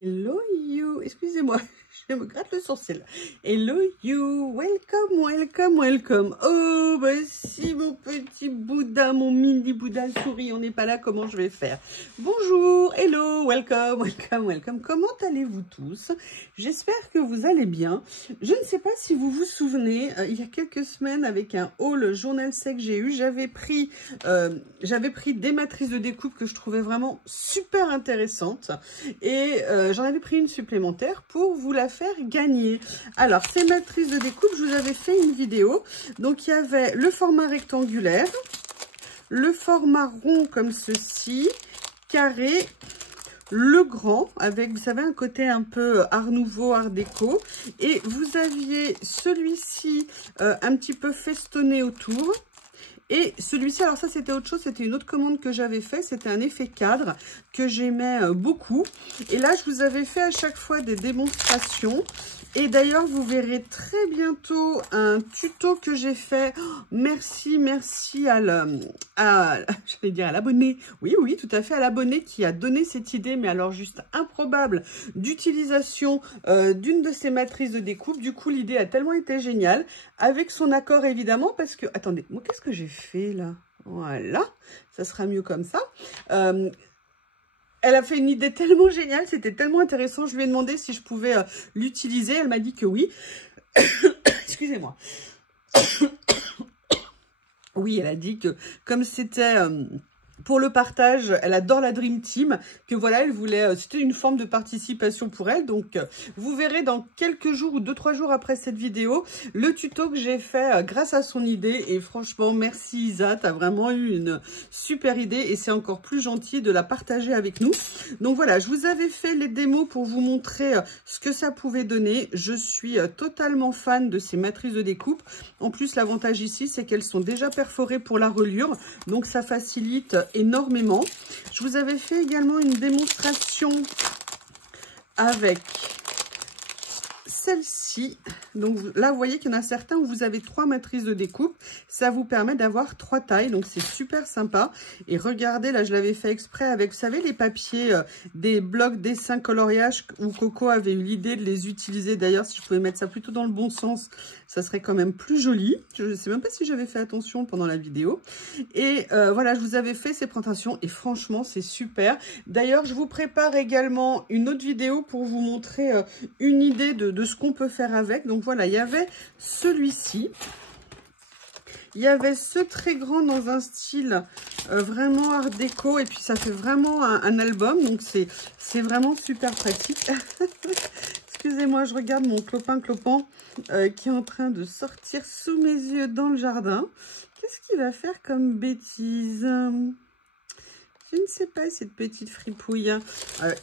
Hello you, excusez-moi, je me gratte le sourcil. Hello you, welcome, welcome, welcome. Oh, bah si mon petit Bouddha, mon mini Bouddha sourit, on n'est pas là, comment je vais faire? Bonjour, hello, welcome, welcome, welcome. Comment allez-vous tous? J'espère que vous allez bien. Je ne sais pas si vous vous souvenez, il y a quelques semaines avec un haul journal sec que j'ai eu, j'avais pris des matrices de découpe que je trouvais vraiment super intéressantes et j'en avais pris une supplémentaire pour vous la faire gagner. Alors, ces matrices de découpe, je vous avais fait une vidéo. Donc, il y avait le format rectangulaire, le format rond comme ceci, carré, le grand, avec, vous savez, un côté un peu art nouveau, art déco. Et vous aviez celui-ci un petit peu festonné autour. Et celui-ci, alors ça c'était autre chose, c'était une autre commande que j'avais fait, c'était un effet cadre que j'aimais beaucoup. Et là, je vous avais fait à chaque fois des démonstrations. Et d'ailleurs, vous verrez très bientôt un tuto que j'ai fait. Oh, merci à j'allais dire à l'abonné. Oui, tout à fait, à l'abonné qui a donné cette idée, mais alors juste improbable, d'utilisation d'une de ces matrices de découpe. Du coup, l'idée a tellement été géniale, avec son accord évidemment, parce que, attendez, moi qu'est-ce que j'ai fait là? Voilà, ça sera mieux comme ça. Elle a fait une idée tellement géniale, c'était tellement intéressant. Je lui ai demandé si je pouvais l'utiliser. Elle m'a dit que oui. Excusez-moi. Oui, elle a dit que comme c'était pour le partage, elle adore la Dream Team, que voilà, elle voulait, c'était une forme de participation pour elle. Donc, vous verrez dans quelques jours ou 2-3 jours après cette vidéo, le tuto que j'ai fait grâce à son idée. Et franchement, merci Isa, tu as vraiment eu une super idée et c'est encore plus gentil de la partager avec nous. Donc voilà, je vous avais fait les démos pour vous montrer ce que ça pouvait donner. Je suis totalement fan de ces matrices de découpe. En plus, l'avantage ici, c'est qu'elles sont déjà perforées pour la reliure. Donc, ça facilite énormément. Je vous avais fait également une démonstration avec celle-ci. Donc là, vous voyez qu'il y en a certains où vous avez 3 matrices de découpe. Ça vous permet d'avoir 3 tailles. Donc, c'est super sympa. Et regardez, là, je l'avais fait exprès avec, vous savez, les papiers des blocs dessin coloriage où Coco avait eu l'idée de les utiliser. D'ailleurs, si je pouvais mettre ça plutôt dans le bon sens, ça serait quand même plus joli. Je ne sais même pas si j'avais fait attention pendant la vidéo. Et voilà, je vous avais fait ces présentations et franchement, c'est super. D'ailleurs, je vous prépare également une autre vidéo pour vous montrer une idée de ce qu'on peut faire avec. Donc voilà, il y avait celui-ci. Il y avait ce très grand dans un style vraiment art déco. Et puis, ça fait vraiment un album. Donc, c'est vraiment super pratique. Excusez-moi, je regarde mon clopin qui est en train de sortir sous mes yeux dans le jardin. Qu'est-ce qu'il va faire comme bêtise? Je ne sais pas, cette petite fripouille.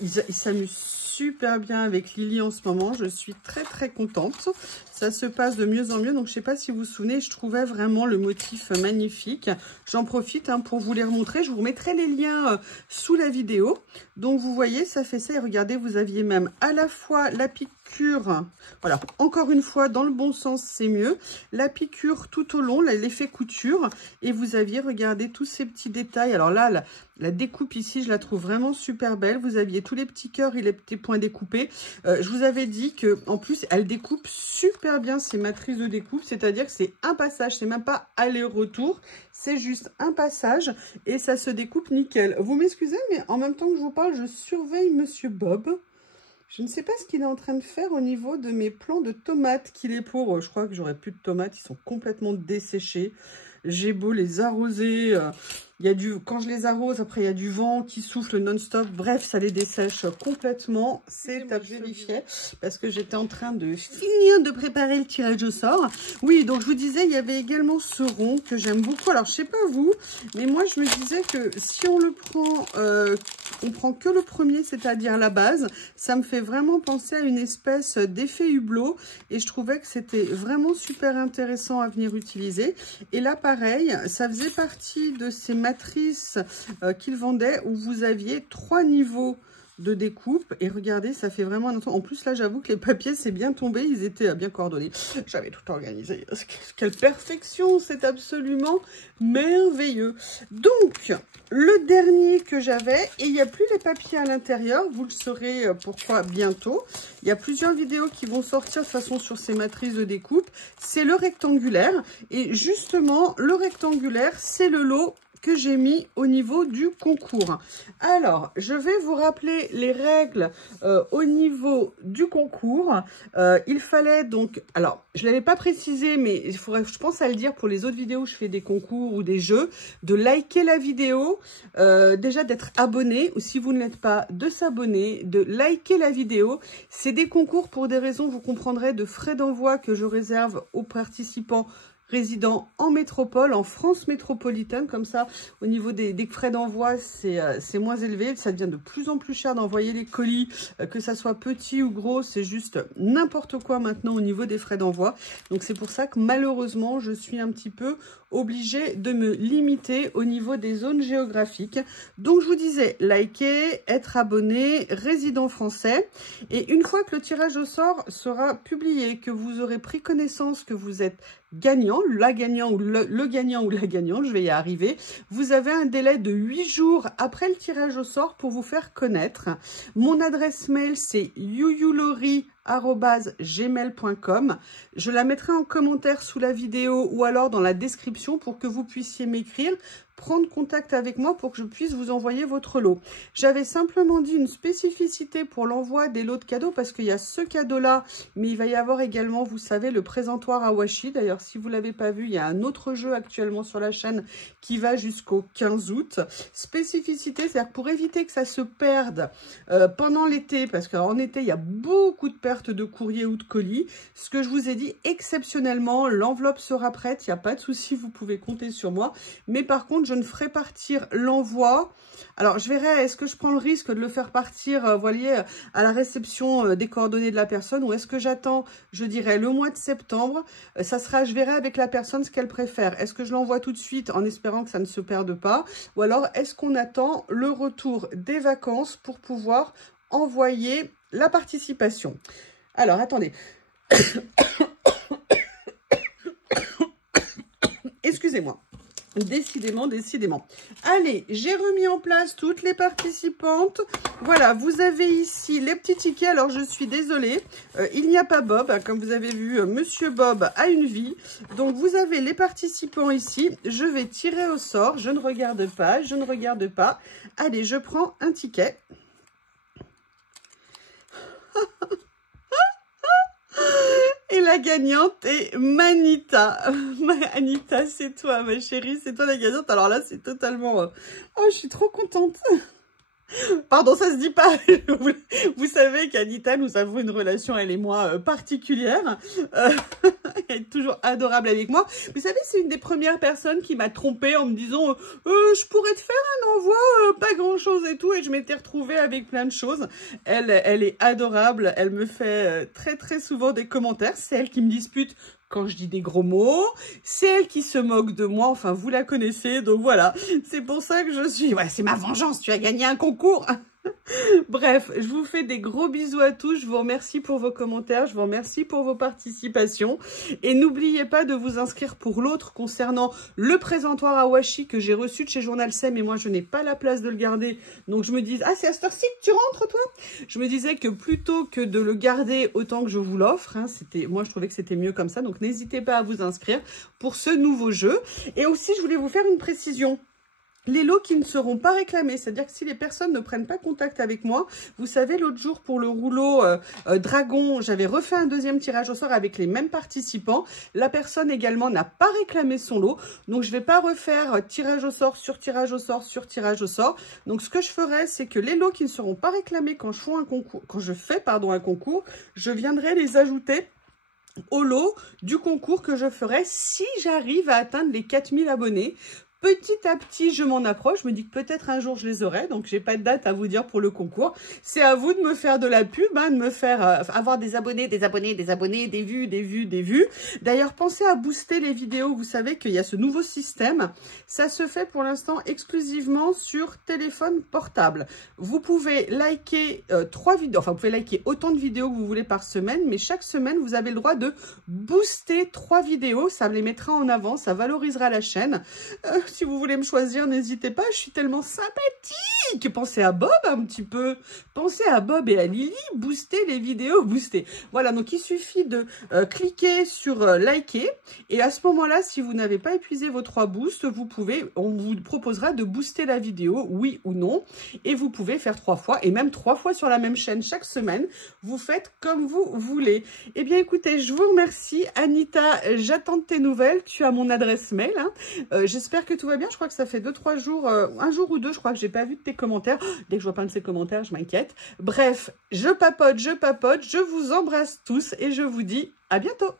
Il s'amuse super bien avec Lily en ce moment. Je suis très contente. Ça se passe de mieux en mieux. Donc, je ne sais pas si vous vous souvenez, je trouvais vraiment le motif magnifique. J'en profite pour vous les remontrer. Je vous remettrai les liens sous la vidéo. Donc, vous voyez, ça fait ça. Et regardez, vous aviez même à la fois la piqûre. Voilà, encore une fois, dans le bon sens, c'est mieux. La piqûre tout au long, l'effet couture. Et vous aviez, regardez, tous ces petits détails. Alors là, la découpe ici, je la trouve vraiment super belle. Vous aviez tous les petits cœurs et les petits points découpés. Je vous avais dit que en plus, elle découpe super bien ces matrices de découpe. C'est-à-dire que c'est un passage, c'est même pas aller-retour. C'est juste un passage et ça se découpe nickel. Vous m'excusez, mais en même temps que je vous parle, je surveille Monsieur Bob. Je ne sais pas ce qu'il est en train de faire au niveau de mes plants de tomates qu'il est pour. Je crois que j'aurai plus de tomates, ils sont complètement desséchés. J'ai beau les arroser, quand je les arrose, après il y a du vent qui souffle non-stop. Bref, ça les dessèche complètement. C'est à vérifier parce que j'étais en train de finir de préparer le tirage au sort. Oui, donc je vous disais, il y avait également ce rond que j'aime beaucoup. Alors, je sais pas vous, mais moi je me disais que si on le prend, on prend que le premier, c'est-à-dire la base, ça me fait vraiment penser à une espèce d'effet hublot. Et je trouvais que c'était vraiment super intéressant à venir utiliser. Et là, pareil, ça faisait partie de ces matrices qu'ils vendaient où vous aviez 3 niveaux de découpe. Et regardez, ça fait vraiment un... En plus, là, j'avoue que les papiers, c'est bien tombé. Ils étaient bien coordonnés. J'avais tout organisé. Quelle perfection! C'est absolument merveilleux. Donc, le dernier que j'avais, et il n'y a plus les papiers à l'intérieur. Vous le saurez pourquoi bientôt. Il y a plusieurs vidéos qui vont sortir de toute façon sur ces matrices de découpe. C'est le rectangulaire. Et justement, le rectangulaire, c'est le lot que j'ai mis au niveau du concours. Alors, je vais vous rappeler les règles au niveau du concours. Il fallait donc, alors, je ne l'avais pas précisé, mais il faudrait, je pense à le dire pour les autres vidéos où je fais des concours ou des jeux, de liker la vidéo, déjà d'être abonné, ou si vous ne l'êtes pas, de s'abonner, de liker la vidéo. C'est des concours pour des raisons, vous comprendrez, de frais d'envoi que je réserve aux participants résidant en métropole, en France métropolitaine, comme ça, au niveau des frais d'envoi, c'est moins élevé. Ça devient de plus en plus cher d'envoyer les colis, que ça soit petit ou gros, c'est juste n'importe quoi maintenant au niveau des frais d'envoi. Donc c'est pour ça que malheureusement, je suis un petit peu obligée de me limiter au niveau des zones géographiques. Donc je vous disais, liker, être abonné, résident français. Et une fois que le tirage au sort sera publié, que vous aurez pris connaissance que vous êtes gagnant, la gagnant ou le gagnant ou la gagnante, je vais y arriver. Vous avez un délai de 8 jours après le tirage au sort pour vous faire connaître. Mon adresse mail, c'est youyulori@gmail.com. Je la mettrai en commentaire sous la vidéo ou alors dans la description pour que vous puissiez m'écrire, prendre contact avec moi pour que je puisse vous envoyer votre lot. J'avais simplement dit une spécificité pour l'envoi des lots de cadeaux parce qu'il y a ce cadeau-là, mais il va y avoir également, vous savez, le présentoir à washi. D'ailleurs, si vous ne l'avez pas vu, il y a un autre jeu actuellement sur la chaîne qui va jusqu'au 15 août. Spécificité, c'est-à-dire pour éviter que ça se perde pendant l'été, parce qu'en été, il y a beaucoup de pertes de courrier ou de colis. Ce que je vous ai dit, exceptionnellement, l'enveloppe sera prête, il n'y a pas de souci, vous pouvez compter sur moi. Mais par contre, je ne ferai partir l'envoi. Alors, je verrai, est-ce que je prends le risque de le faire partir, vous voyez, à la réception des coordonnées de la personne, ou est-ce que j'attends, je dirais, le mois de septembre. Ça sera, je verrai avec la personne ce qu'elle préfère. Est-ce que je l'envoie tout de suite en espérant que ça ne se perde pas, ou alors est-ce qu'on attend le retour des vacances pour pouvoir envoyer la participation? Alors, attendez. Excusez-moi. Décidément, décidément. Allez, j'ai remis en place toutes les participantes. Voilà, vous avez ici les petits tickets. Alors, je suis désolée, il n'y a pas Bob. Comme vous avez vu, Monsieur Bob a une vie. Donc, vous avez les participants ici. Je vais tirer au sort. Je ne regarde pas, je ne regarde pas. Allez, je prends un ticket. Et la gagnante est Manita. Manita, c'est toi, ma chérie. C'est toi la gagnante. Alors là, c'est totalement... Oh, je suis trop contente. Pardon, ça se dit pas. Vous savez qu'Anita, nous avons une relation, elle et moi, particulière. Elle est toujours adorable avec moi. Vous savez, c'est une des premières personnes qui m'a trompée en me disant je pourrais te faire un envoi, pas grand-chose et tout. Et je m'étais retrouvée avec plein de choses. Elle est adorable. Elle me fait très, très souvent des commentaires. C'est elle qui me dispute quand je dis des gros mots, c'est elle qui se moque de moi, enfin vous la connaissez, donc voilà, c'est pour ça que je suis, ouais, c'est ma vengeance, tu as gagné un concours. Bref, je vous fais des gros bisous à tous, je vous remercie pour vos commentaires, je vous remercie pour vos participations, et n'oubliez pas de vous inscrire pour l'autre concernant le présentoir à washi que j'ai reçu de chez Journal SEM, et moi je n'ai pas la place de le garder, donc je me dis, ah c'est à cette heure-ci que tu rentres toi? Je me disais que plutôt que de le garder autant que je vous l'offre, hein, moi je trouvais que c'était mieux comme ça, donc n'hésitez pas à vous inscrire pour ce nouveau jeu, et aussi je voulais vous faire une précision. Les lots qui ne seront pas réclamés, c'est-à-dire que si les personnes ne prennent pas contact avec moi, vous savez, l'autre jour pour le rouleau Dragon, j'avais refait un deuxième tirage au sort avec les mêmes participants. La personne également n'a pas réclamé son lot, donc je ne vais pas refaire tirage au sort sur tirage au sort sur tirage au sort. Donc ce que je ferai, c'est que les lots qui ne seront pas réclamés quand je fais un concours, je viendrai les ajouter au lot du concours que je ferai si j'arrive à atteindre les 4000 abonnés. Petit à petit, je m'en approche. Je me dis que peut-être un jour, je les aurai. Donc, j'ai pas de date à vous dire pour le concours. C'est à vous de me faire de la pub, hein, de me faire avoir des abonnés, des vues, des vues. D'ailleurs, pensez à booster les vidéos. Vous savez qu'il y a ce nouveau système. Ça se fait pour l'instant exclusivement sur téléphone portable. Vous pouvez liker 3 vidéos. Enfin, vous pouvez liker autant de vidéos que vous voulez par semaine. Mais chaque semaine, vous avez le droit de booster 3 vidéos. Ça les mettra en avant. Ça valorisera la chaîne. Si vous voulez me choisir, n'hésitez pas, je suis tellement sympathique. Pensez à Bob un petit peu. Pensez à Bob et à Lily, booster les vidéos, booster. Voilà, donc il suffit de cliquer sur liker. Et à ce moment-là, si vous n'avez pas épuisé vos 3 boosts, on vous proposera de booster la vidéo, oui ou non. Et vous pouvez faire 3 fois, et même 3 fois sur la même chaîne chaque semaine. Vous faites comme vous voulez. Eh bien, écoutez, je vous remercie. Anita, j'attends de tes nouvelles. Tu as mon adresse mail. Hein. J'espère que tout va bien. Je crois que ça fait 2-3 jours, un jour ou deux, je crois que j'ai pas vu de tes commentaires. Dès que je vois pas un de ces commentaires, je m'inquiète. Bref, je papote, je vous embrasse tous et je vous dis à bientôt.